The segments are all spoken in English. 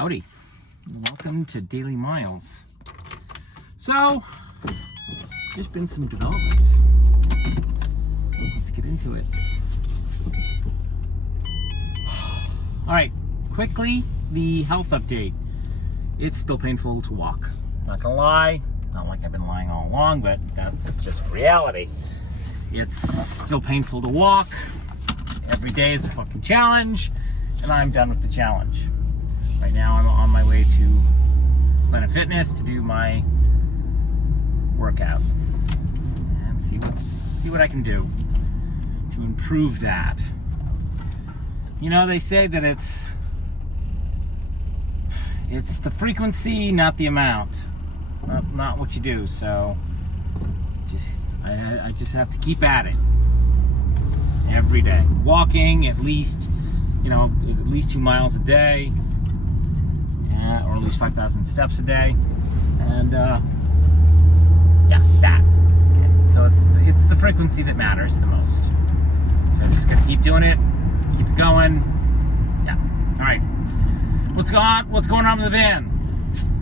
Howdy. Welcome to Daily Miles. So, there's been some developments. Let's get into it. Alright, quickly, the health update. It's still painful to walk. Not gonna lie, not like I've been lying all along, but that's just reality. It's still painful to walk. Every day is a fucking challenge, and I'm done with the challenge. Right now I'm on my way to Planet Fitness to do my workout and see what I can do to improve that. You know, they say that it's the frequency, not the amount, not what you do. So I just have to keep at it every day, walking at least 2 miles a day, or at least 5,000 steps a day, and yeah, that. Okay. So it's the frequency that matters the most. So I'm just gonna keep doing it, keep it going. Yeah. All right. What's going on with the van?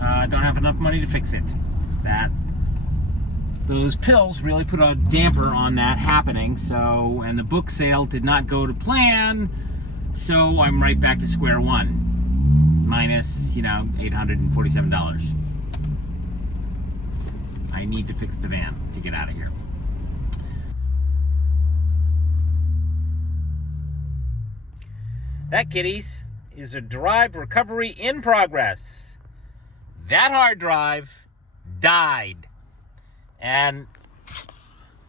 I don't have enough money to fix it. Those pills really put a damper on that happening. So, and the book sale did not go to plan. So I'm right back to square one, minus $847. I need to fix the van to get out of here. That, kiddies, is a drive recovery in progress. That hard drive died. And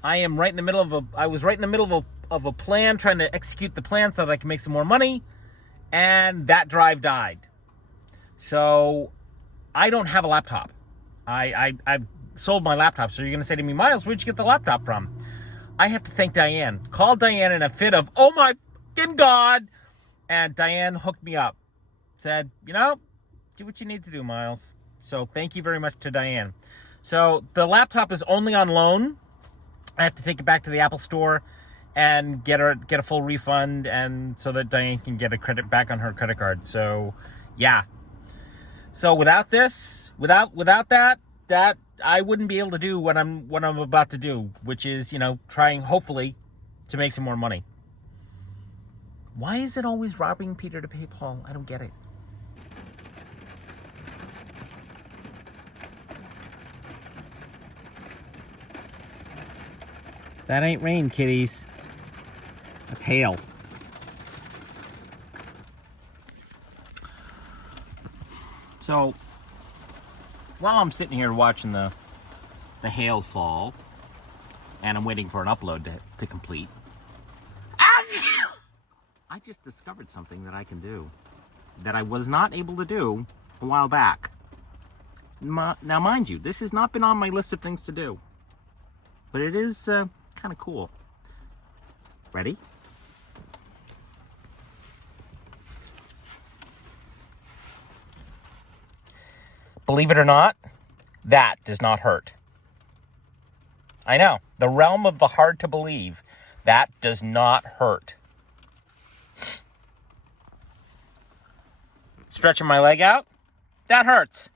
I was right in the middle of a plan, trying to execute the plan so that I can make some more money, and that drive died. So I don't have a laptop. I've sold my laptop. So you're going to say to me, Miles, where'd you get the laptop from? I have to thank Diane. Called Diane in a fit of, oh my fucking God. And Diane hooked me up. Said, do what you need to do, Miles. So thank you very much to Diane. So the laptop is only on loan. I have to take it back to the Apple store and get a full refund, and so that Diane can get a credit back on her credit card. So yeah. So without that I wouldn't be able to do what I'm about to do, which is, trying hopefully to make some more money. Why is it always robbing Peter to pay Paul? I don't get it. That ain't rain, kiddies. That's hail. So, while I'm sitting here watching the hail fall, and I'm waiting for an upload to complete, I just discovered something that I can do that I was not able to do a while back. Now, mind you, this has not been on my list of things to do, but it is kind of cool. Ready? Believe it or not, that does not hurt. I know, the realm of the hard to believe, that does not hurt. Stretching my leg out, that hurts.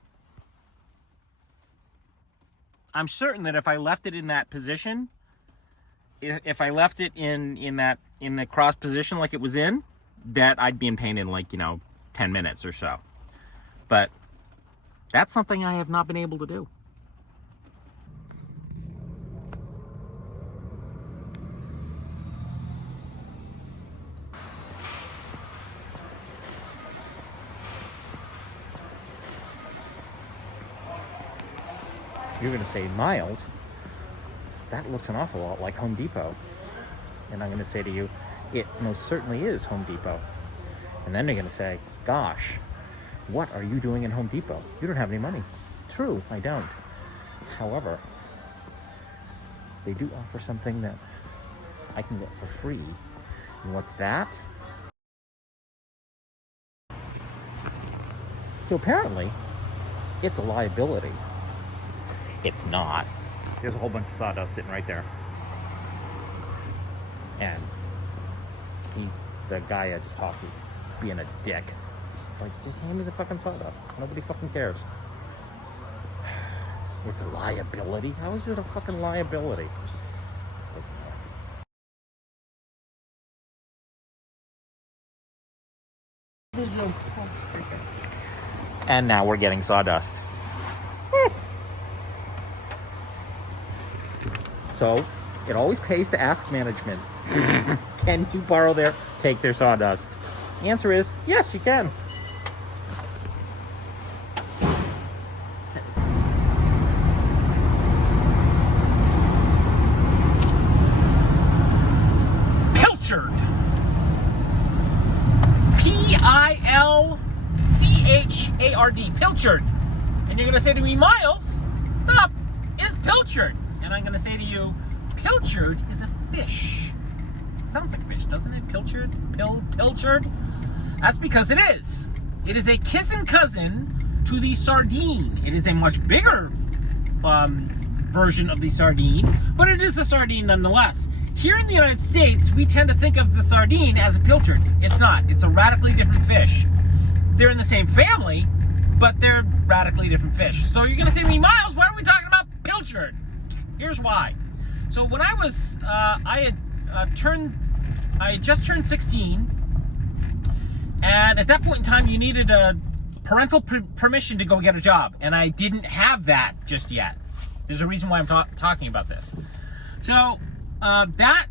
I'm certain that if I left it in that position, if I left it in the cross position like it was in, that I'd be in pain in 10 minutes or so. But that's something I have not been able to do. You're going to say, Miles, that looks an awful lot like Home Depot. And I'm going to say to you, it most certainly is Home Depot. And then you're going to say, gosh, what are you doing in Home Depot? You don't have any money. True, I don't. However, they do offer something that I can get for free. And what's that? So apparently, it's a liability. It's not. There's a whole bunch of sawdust sitting right there. And he's the guy I just talked to being a dick. It's like, just hand me the fucking sawdust. Nobody fucking cares. It's a liability? How is it a fucking liability? And now we're getting sawdust. So, it always pays to ask management. Can you borrow take their sawdust? The answer is, yes, you can. Pilchard. Pilchard. Pilchard. And you're going to say to me, Miles, the is Pilchard? And I'm going to say to you, Pilchard is a fish. Sounds like a fish, doesn't it? Pilchard? Pilchard? That's because it is. It is a kissing cousin to the sardine. It is a much bigger version of the sardine, but it is a sardine nonetheless. Here in the United States, we tend to think of the sardine as a pilchard. It's not. It's a radically different fish. They're in the same family, but they're radically different fish. So you're going to say to me, Miles, why are we talking about pilchard? Here's why. So when I was, I had just turned 16, and at that point in time, you needed a parental permission to go get a job, and I didn't have that just yet. There's a reason why I'm talking about this. So that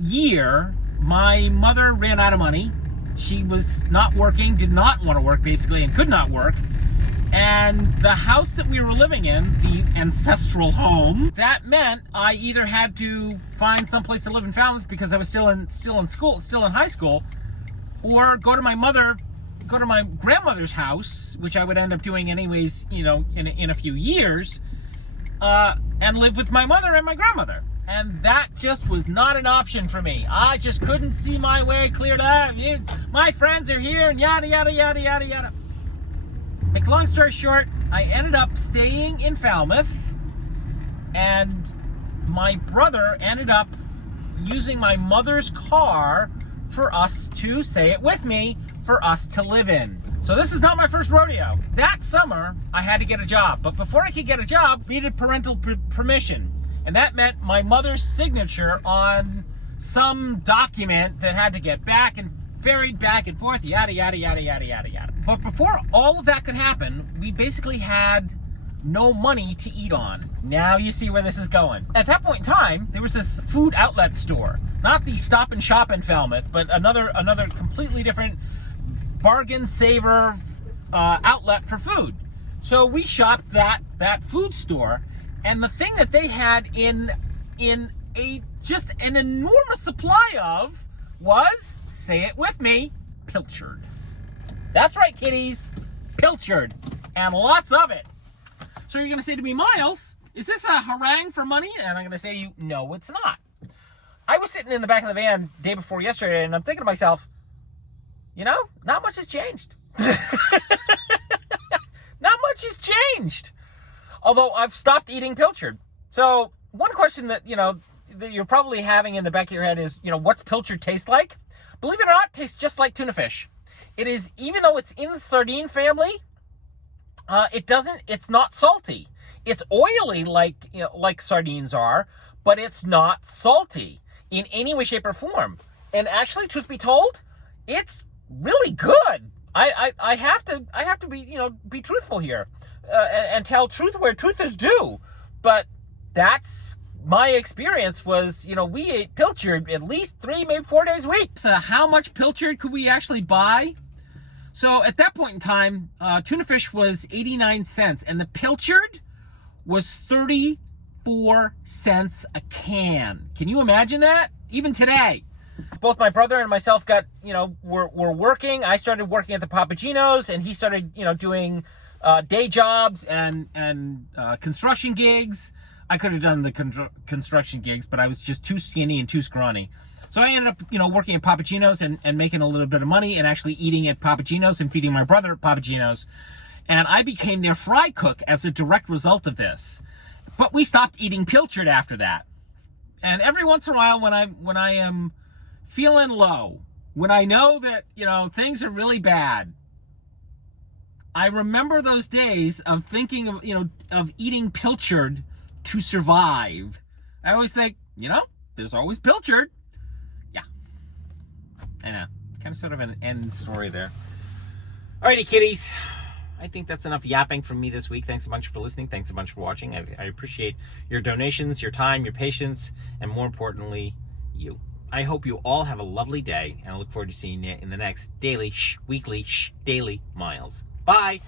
year, my mother ran out of money. She was not working, did not want to work basically, and could not work. And the house that we were living in, the ancestral home, that meant I either had to find someplace to live in Falmouth because I was still in high school, or go to my grandmother's house, which I would end up doing anyways, you know, in a few years, and live with my mother and my grandmother. And that just was not an option for me. I just couldn't see my way clear to that. My friends are here and yada, yada, yada, yada, yada. Make a long story short, I ended up staying in Falmouth, and my brother ended up using my mother's car for us to, say it with me, for us to live in. So this is not my first rodeo. That summer, I had to get a job. But before I could get a job, needed parental permission. And that meant my mother's signature on some document that had to get back and ferried back and forth, yada, yada, yada, yada, yada, yada. But before all of that could happen, we basically had no money to eat on. Now you see where this is going. At that point in time, there was this food outlet store. Not the Stop and Shop in Falmouth, but another completely different bargain saver outlet for food. So we shopped that food store. And the thing that they had in just an enormous supply of was, say it with me, Pilchard. That's right, kiddies, Pilchard, and lots of it. So you're going to say to me, Miles, is this a harangue for money? And I'm going to say to you, no, it's not. I was sitting in the back of the van day before yesterday, and I'm thinking to myself, you know, not much has changed. Not much has changed. Although I've stopped eating Pilchard. So one question that, you know, that you're probably having in the back of your head is, you know, what's Pilchard taste like? Believe it or not, it tastes just like tuna fish. It is, even though it's in the sardine family, it's not salty. It's oily like, you know, like sardines are, but it's not salty in any way, shape, or form. And actually, truth be told, it's really good. I have to be, you know, be truthful here. And tell truth where truth is due. But that's my experience was, you know, we ate Pilchard at least 3, maybe 4 days a week. So how much Pilchard could we actually buy? So at that point in time, tuna fish was 89 cents, and the Pilchard was 34 cents a can. Can you imagine that? Even today. Both my brother and myself got, you know, were working. I started working at the Papagino's, and he started, you know, doing day jobs and construction gigs. I could have done the construction gigs, but I was just too skinny and too scrawny. So I ended up, you know, working at Papagino's and making a little bit of money and actually eating at Papagino's and feeding my brother at Papagino's. And I became their fry cook as a direct result of this. But we stopped eating Pilchard after that. And every once in a while when I am feeling low, when I know that, you know, things are really bad, I remember those days of thinking of, of eating Pilchard to survive. I always think, there's always Pilchard. Yeah. I know. Kind of sort of an end story there. Alrighty, kitties. I think that's enough yapping from me this week. Thanks a bunch for listening. Thanks a bunch for watching. I appreciate your donations, your time, your patience, and more importantly, you. I hope you all have a lovely day, and I look forward to seeing you in the next daily, weekly, daily miles. Bye.